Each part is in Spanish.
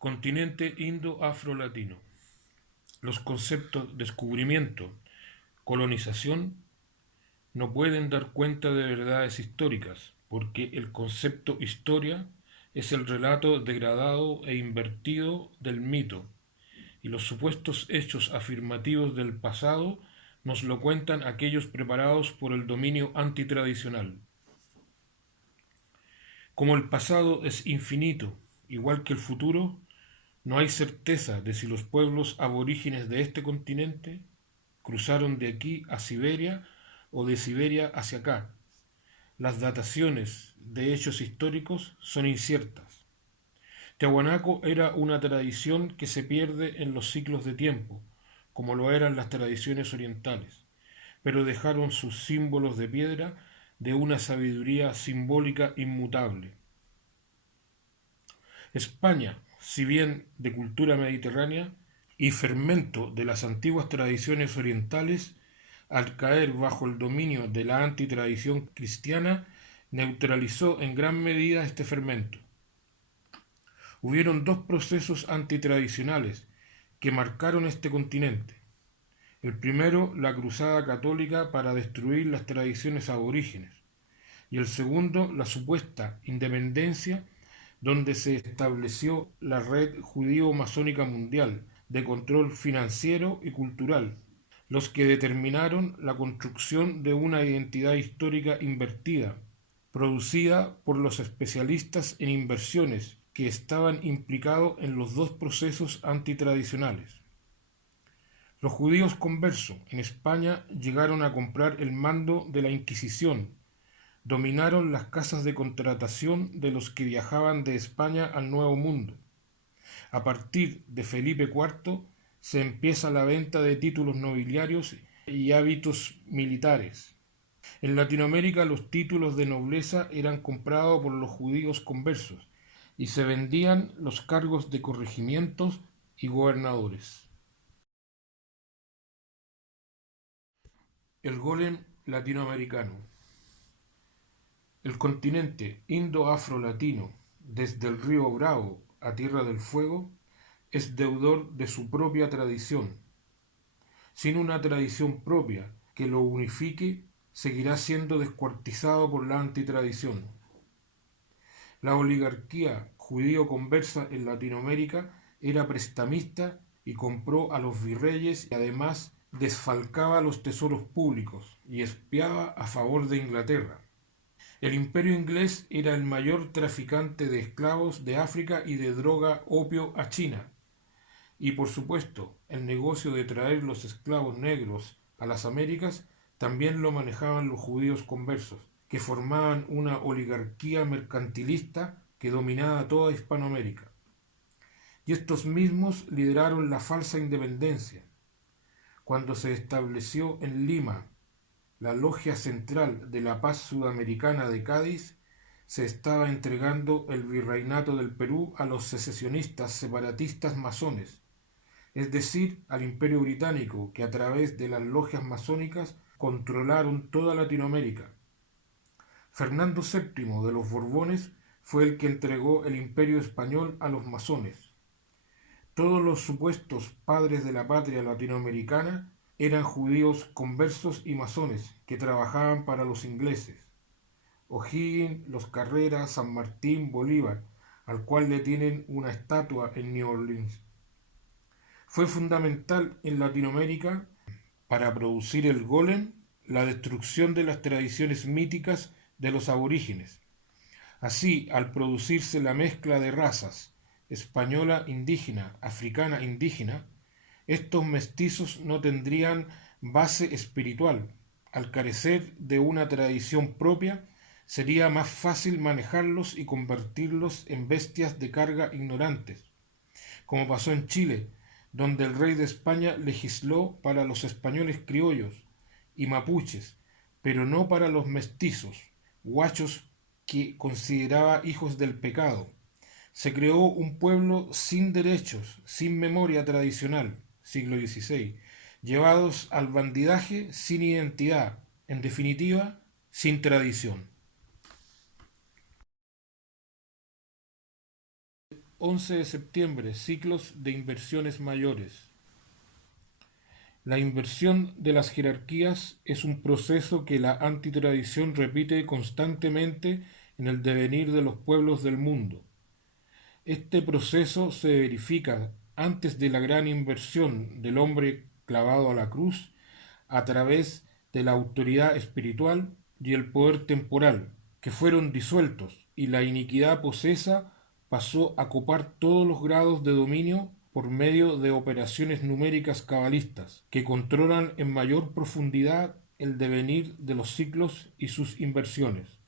Continente indo-afro-latino. Los conceptos descubrimiento, colonización, no pueden dar cuenta de verdades históricas, porque el concepto historia es el relato degradado e invertido del mito, y los supuestos hechos afirmativos del pasado nos lo cuentan aquellos preparados por el dominio antitradicional. Como el pasado es infinito, igual que el futuro, no hay certeza de si los pueblos aborígenes de este continente cruzaron de aquí a Siberia o de Siberia hacia acá. Las dataciones de hechos históricos son inciertas. Tiahuanaco era una tradición que se pierde en los ciclos de tiempo, como lo eran las tradiciones orientales, pero dejaron sus símbolos de piedra de una sabiduría simbólica inmutable. España, si bien de cultura mediterránea y fermento de las antiguas tradiciones orientales, al caer bajo el dominio de la antitradición cristiana, neutralizó en gran medida este fermento. Hubieron dos procesos antitradicionales que marcaron este continente. El primero, la cruzada católica para destruir las tradiciones aborígenes, y el segundo, la supuesta independencia, donde se estableció la red judío-masónica mundial de control financiero y cultural, los que determinaron la construcción de una identidad histórica invertida, producida por los especialistas en inversiones que estaban implicados en los dos procesos antitradicionales. Los judíos conversos en España llegaron a comprar el mando de la Inquisición, dominaron las casas de contratación de los que viajaban de España al Nuevo Mundo. A partir de Felipe IV se empieza la venta de títulos nobiliarios y hábitos militares. En Latinoamérica los títulos de nobleza eran comprados por los judíos conversos y se vendían los cargos de corregimientos y gobernadores. El golem latinoamericano. El continente indo-afro-latino, desde el río Bravo a Tierra del Fuego, es deudor de su propia tradición. Sin una tradición propia que lo unifique, seguirá siendo descuartizado por la antitradición. La oligarquía judío-conversa en Latinoamérica era prestamista y compró a los virreyes y además desfalcaba los tesoros públicos y espiaba a favor de Inglaterra. El imperio inglés era el mayor traficante de esclavos de África y de droga opio a China. Y por supuesto, el negocio de traer los esclavos negros a las Américas también lo manejaban los judíos conversos, que formaban una oligarquía mercantilista que dominaba toda Hispanoamérica. Y estos mismos lideraron la falsa independencia. Cuando se estableció en Lima la Logia Central de la Paz Sudamericana de Cádiz, se estaba entregando el virreinato del Perú a los secesionistas separatistas masones, es decir, al Imperio Británico, que a través de las logias masónicas controlaron toda Latinoamérica. Fernando VII de los Borbones fue el que entregó el Imperio Español a los masones. Todos los supuestos padres de la patria latinoamericana eran judíos conversos y masones que trabajaban para los ingleses. O'Higgins, los Carrera, San Martín, Bolívar, al cual le tienen una estatua en New Orleans. Fue fundamental en Latinoamérica para producir el golem la destrucción de las tradiciones míticas de los aborígenes. Así, al producirse la mezcla de razas, española indígena, africana indígena, estos mestizos no tendrían base espiritual. Al carecer de una tradición propia, sería más fácil manejarlos y convertirlos en bestias de carga ignorantes, como pasó en Chile, donde el rey de España legisló para los españoles criollos y mapuches, pero no para los mestizos, guachos que consideraba hijos del pecado. Se creó un pueblo sin derechos, sin memoria tradicional, siglo XVI, llevados al bandidaje sin identidad, en definitiva, sin tradición. 11 de septiembre, ciclos de inversiones mayores. La inversión de las jerarquías es un proceso que la antitradición repite constantemente en el devenir de los pueblos del mundo. Este proceso se verifica antes de la gran inversión del hombre clavado a la cruz a través de la autoridad espiritual y el poder temporal, que fueron disueltos, y la iniquidad posesa pasó a copar todos los grados de dominio por medio de operaciones numéricas cabalistas, que controlan en mayor profundidad el devenir de los ciclos y sus inversiones.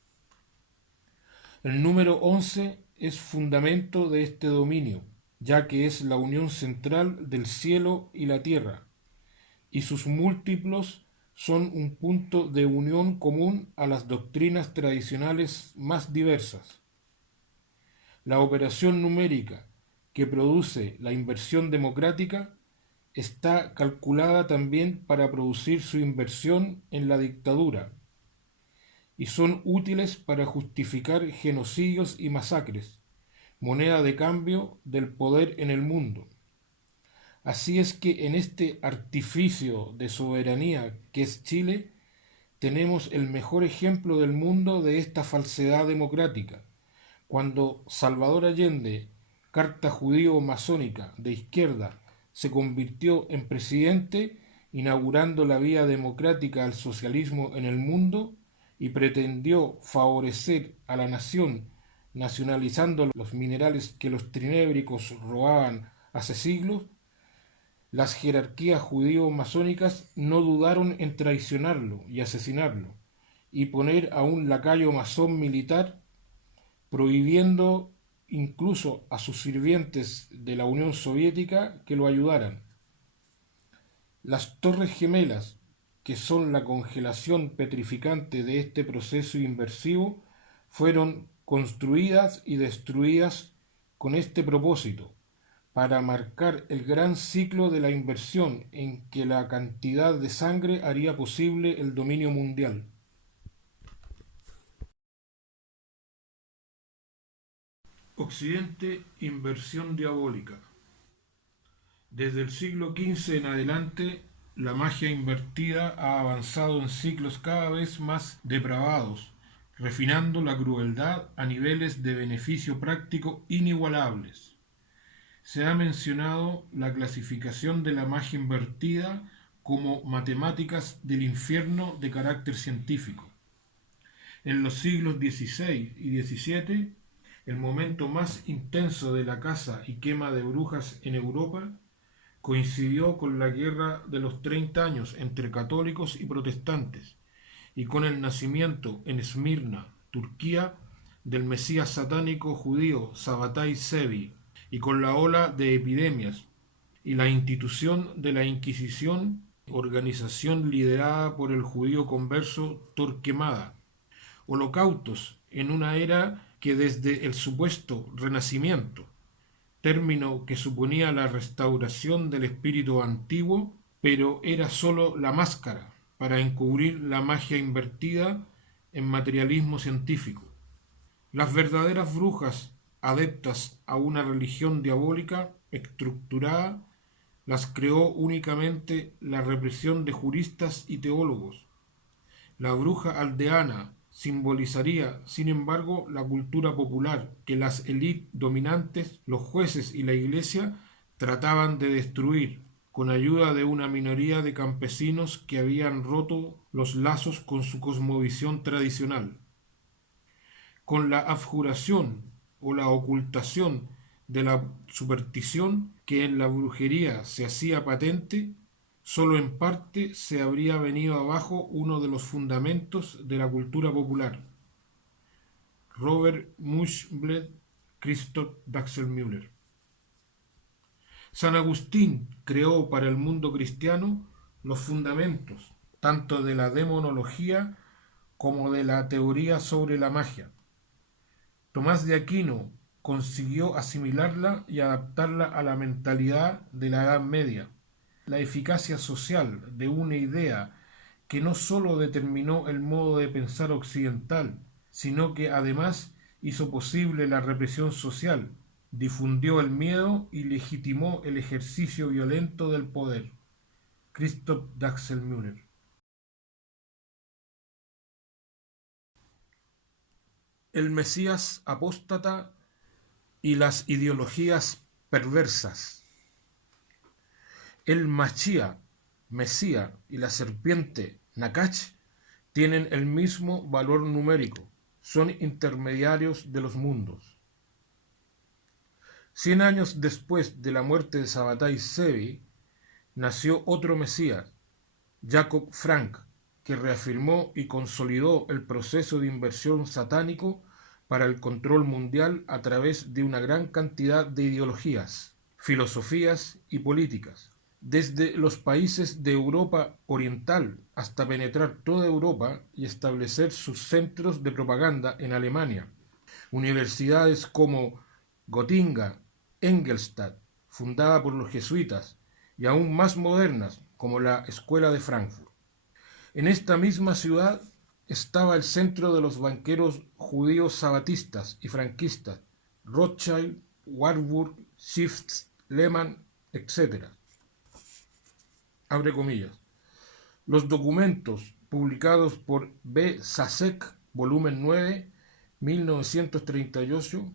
El número 11 es fundamento de este dominio, ya que es la unión central del cielo y la tierra, y sus múltiplos son un punto de unión común a las doctrinas tradicionales más diversas. La operación numérica que produce la inversión democrática está calculada también para producir su inversión en la dictadura, y son útiles para justificar genocidios y masacres, moneda de cambio del poder en el mundo. Así es que en este artificio de soberanía que es Chile, tenemos el mejor ejemplo del mundo de esta falsedad democrática, cuando Salvador Allende, carta judío-masónica de izquierda, se convirtió en presidente, inaugurando la vía democrática al socialismo en el mundo, y pretendió favorecer a la nación nacionalizando los minerales que los trinébricos robaban hace siglos. Las jerarquías judío-masónicas no dudaron en traicionarlo y asesinarlo, y poner a un lacayo masón militar, prohibiendo incluso a sus sirvientes de la Unión Soviética que lo ayudaran. Las Torres Gemelas, que son la congelación petrificante de este proceso inversivo, fueron construidas y destruidas con este propósito, para marcar el gran ciclo de la inversión en que la cantidad de sangre haría posible el dominio mundial. Occidente, inversión diabólica. Desde el siglo XV en adelante, la magia invertida ha avanzado en ciclos cada vez más depravados, refinando la crueldad a niveles de beneficio práctico inigualables. Se ha mencionado la clasificación de la magia invertida como matemáticas del infierno de carácter científico. En los siglos XVI y XVII, el momento más intenso de la caza y quema de brujas en Europa coincidió con la guerra de los 30 años entre católicos y protestantes, y con el nacimiento en Esmirna, Turquía, del mesías satánico judío Sabbatai Zevi, y con la ola de epidemias y la institución de la Inquisición, organización liderada por el judío converso Torquemada, holocaustos en una era que desde el supuesto renacimiento, término que suponía la restauración del espíritu antiguo, pero era sólo la máscara para encubrir la magia invertida en materialismo científico. Las verdaderas brujas adeptas a una religión diabólica estructurada las creó únicamente la represión de juristas y teólogos. La bruja aldeana simbolizaría, sin embargo, la cultura popular que las élites dominantes, los jueces y la iglesia trataban de destruir con ayuda de una minoría de campesinos que habían roto los lazos con su cosmovisión tradicional. Con la abjuración o la ocultación de la superstición que en la brujería se hacía patente, solo en parte se habría venido abajo uno de los fundamentos de la cultura popular. Robert Muschbled, Christoph Daxelmüller. San Agustín creó para el mundo cristiano los fundamentos tanto de la demonología como de la teoría sobre la magia. Tomás de Aquino consiguió asimilarla y adaptarla a la mentalidad de la Edad Media. La eficacia social de una idea que no sólo determinó el modo de pensar occidental, sino que además hizo posible la represión social, difundió el miedo y legitimó el ejercicio violento del poder. Christoph Daxelmüller. El Mesías apóstata y las ideologías perversas. El Machía, Mesía y la serpiente Nakach tienen el mismo valor numérico, son intermediarios de los mundos. 100 años después de la muerte de Sabbatai Zevi, nació otro Mesías, Jacob Frank, que reafirmó y consolidó el proceso de inversión satánico para el control mundial a través de una gran cantidad de ideologías, filosofías y políticas, desde los países de Europa Oriental hasta penetrar toda Europa y establecer sus centros de propaganda en Alemania. Universidades como Gotinga, Engelstadt, fundada por los jesuitas, y aún más modernas, como la Escuela de Frankfurt. En esta misma ciudad estaba el centro de los banqueros judíos sabatistas y franquistas, Rothschild, Warburg, Schiff, Lehmann, etc. Abre comillas. Los documentos publicados por B. Sasek, volumen 9, 1938,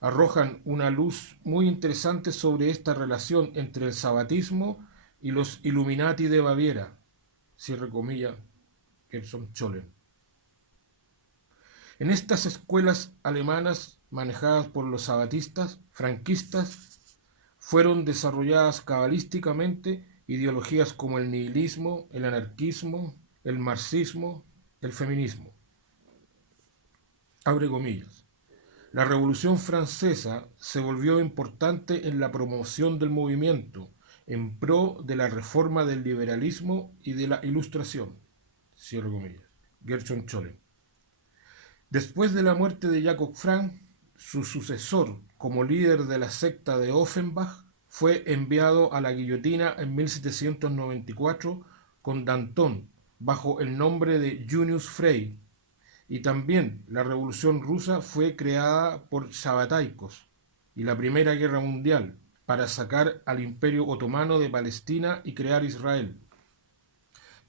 arrojan una luz muy interesante sobre esta relación entre el sabatismo y los Illuminati de Baviera, cierre comillas, Gerson Scholem. En estas escuelas alemanas manejadas por los sabatistas, franquistas, fueron desarrolladas cabalísticamente ideologías como el nihilismo, el anarquismo, el marxismo, el feminismo. Abre comillas. La Revolución Francesa se volvió importante en la promoción del movimiento en pro de la reforma del liberalismo y de la Ilustración. Cierro comillas. Gershon Scholem. Después de la muerte de Jacob Frank, su sucesor como líder de la secta de Offenbach fue enviado a la guillotina en 1794 con Danton bajo el nombre de Junius Frey. Y también la Revolución Rusa fue creada por sabataicos y la Primera Guerra Mundial para sacar al Imperio Otomano de Palestina y crear Israel.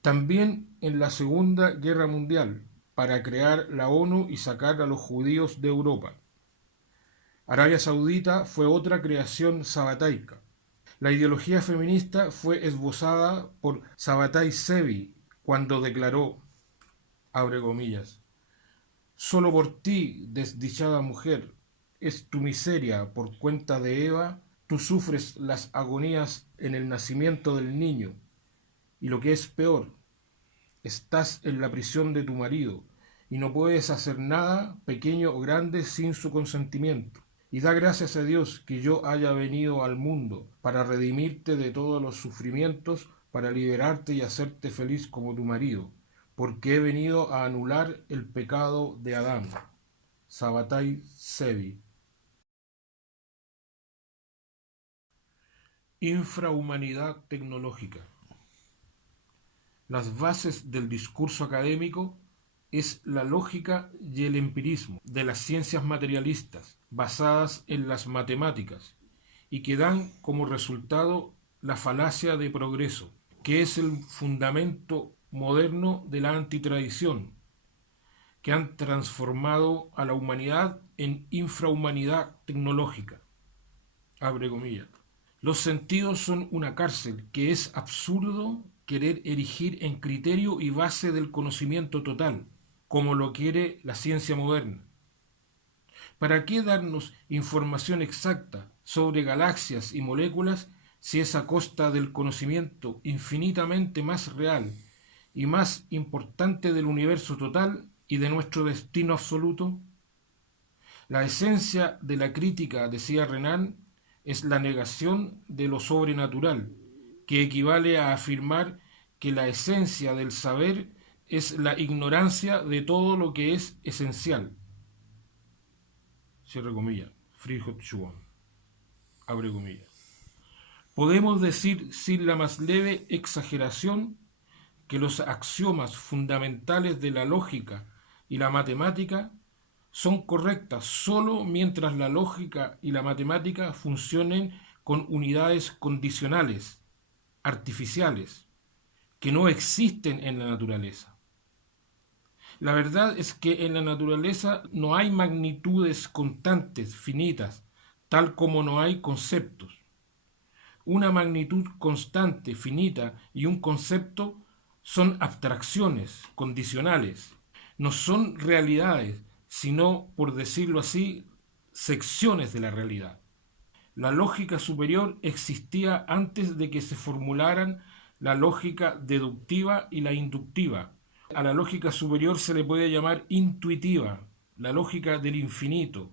También en la Segunda Guerra Mundial para crear la ONU y sacar a los judíos de Europa. Arabia Saudita fue otra creación sabataica. La ideología feminista fue esbozada por Sabbatai Zevi cuando declaró, abre comillas, solo por ti, desdichada mujer, es tu miseria por cuenta de Eva, tú sufres las agonías en el nacimiento del niño, y lo que es peor, estás en la prisión de tu marido, y no puedes hacer nada, pequeño o grande, sin su consentimiento. Y da gracias a Dios que yo haya venido al mundo para redimirte de todos los sufrimientos, para liberarte y hacerte feliz como tu marido, porque he venido a anular el pecado de Adán. Sabbatai Zevi. Infrahumanidad tecnológica. Las bases del discurso académico es la lógica y el empirismo de las ciencias materialistas basadas en las matemáticas y que dan como resultado la falacia de progreso, que es el fundamento moderno de la antitradición, que han transformado a la humanidad en infrahumanidad tecnológica. Abre comillas. Los sentidos son una cárcel que es absurdo querer erigir en criterio y base del conocimiento total, como lo quiere la ciencia moderna. ¿Para qué darnos información exacta sobre galaxias y moléculas si es a costa del conocimiento infinitamente más real y más importante del universo total y de nuestro destino absoluto? La esencia de la crítica, decía Renan, es la negación de lo sobrenatural, que equivale a afirmar que la esencia del saber es la ignorancia de todo lo que es esencial. Cierre comillas. Friedrich Schwann. Abre comillas. Podemos decir sin la más leve exageración que los axiomas fundamentales de la lógica y la matemática son correctas solo mientras la lógica y la matemática funcionen con unidades condicionales, artificiales, que no existen en la naturaleza. La verdad es que en la naturaleza no hay magnitudes constantes, finitas, tal como no hay conceptos. Una magnitud constante, finita y un concepto son abstracciones condicionales, no son realidades, sino, por decirlo así, secciones de la realidad. La lógica superior existía antes de que se formularan la lógica deductiva y la inductiva. A la lógica superior se le puede llamar intuitiva, la lógica del infinito,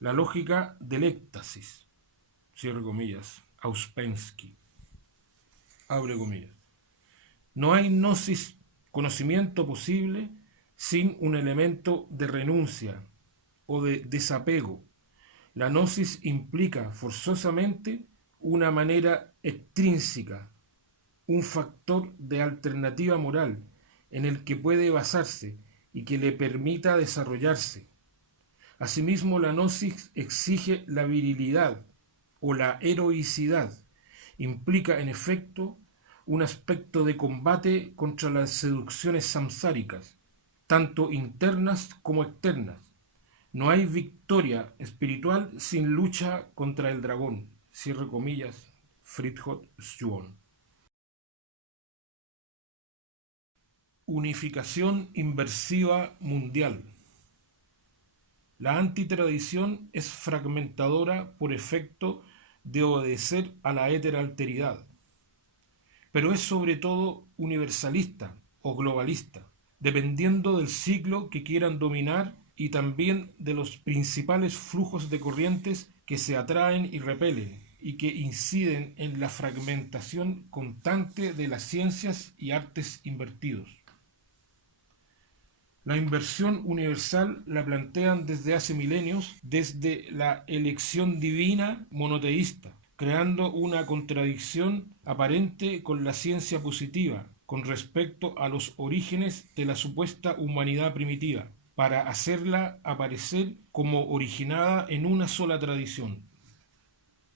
la lógica del éxtasis, cierre comillas, Auspensky, abre comillas. No hay gnosis, conocimiento posible, sin un elemento de renuncia o de desapego. La gnosis implica forzosamente una manera extrínseca, un factor de alternativa moral en el que puede basarse y que le permita desarrollarse. Asimismo, la gnosis exige la virilidad o la heroicidad. Implica, en efecto, un aspecto de combate contra las seducciones samsáricas, tanto internas como externas. No hay victoria espiritual sin lucha contra el dragón. Cierre comillas, Fridtjof Schuon. Unificación inversiva mundial. La antitradición es fragmentadora por efecto de obedecer a la heteralteridad, pero es sobre todo universalista o globalista, dependiendo del ciclo que quieran dominar y también de los principales flujos de corrientes que se atraen y repelen y que inciden en la fragmentación constante de las ciencias y artes invertidos. La inversión universal la plantean desde hace milenios, desde la elección divina monoteísta, creando una contradicción aparente con la ciencia positiva con respecto a los orígenes de la supuesta humanidad primitiva, para hacerla aparecer como originada en una sola tradición.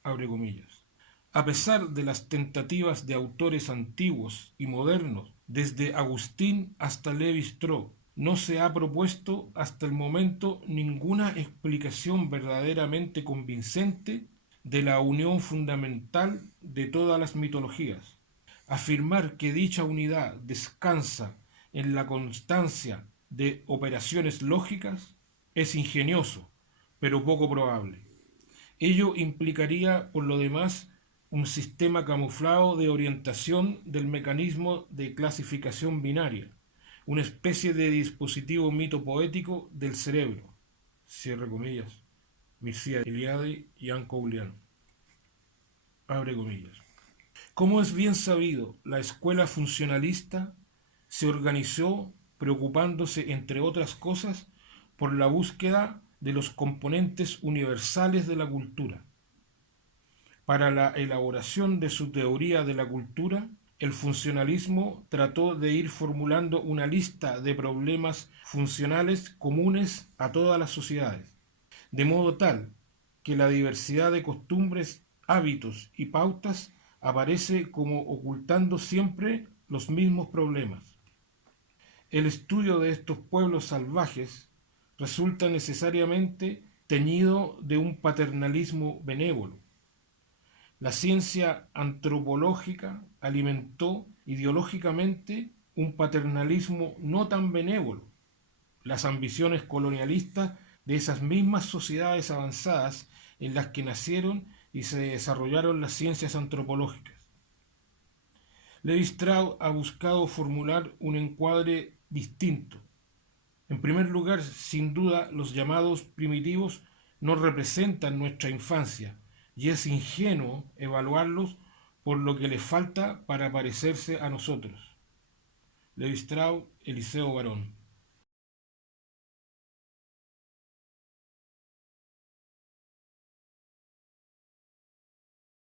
Abre comillas. A pesar de las tentativas de autores antiguos y modernos, desde Agustín hasta Lévi-Strauss, no se ha propuesto hasta el momento ninguna explicación verdaderamente convincente de la unión fundamental de todas las mitologías. Afirmar que dicha unidad descansa en la constancia de operaciones lógicas es ingenioso, pero poco probable. Ello implicaría, por lo demás, un sistema camuflado de orientación del mecanismo de clasificación binaria, una especie de dispositivo mito-poético del cerebro. Cierre comillas. Mircea Eliade y Ian Coulian. Abre comillas. Como es bien sabido, la escuela funcionalista se organizó preocupándose, entre otras cosas, por la búsqueda de los componentes universales de la cultura. Para la elaboración de su teoría de la cultura, el funcionalismo trató de ir formulando una lista de problemas funcionales comunes a todas las sociedades, de modo tal que la diversidad de costumbres, hábitos y pautas aparece como ocultando siempre los mismos problemas. El estudio de estos pueblos salvajes resulta necesariamente teñido de un paternalismo benévolo. La ciencia antropológica alimentó ideológicamente un paternalismo no tan benévolo. Las ambiciones colonialistas de esas mismas sociedades avanzadas en las que nacieron y se desarrollaron las ciencias antropológicas. Lévi-Strauss ha buscado formular un encuadre distinto. En primer lugar, sin duda, los llamados primitivos no representan nuestra infancia, y es ingenuo evaluarlos por lo que les falta para parecerse a nosotros. Lévi-Strauss, Eliseo Barón.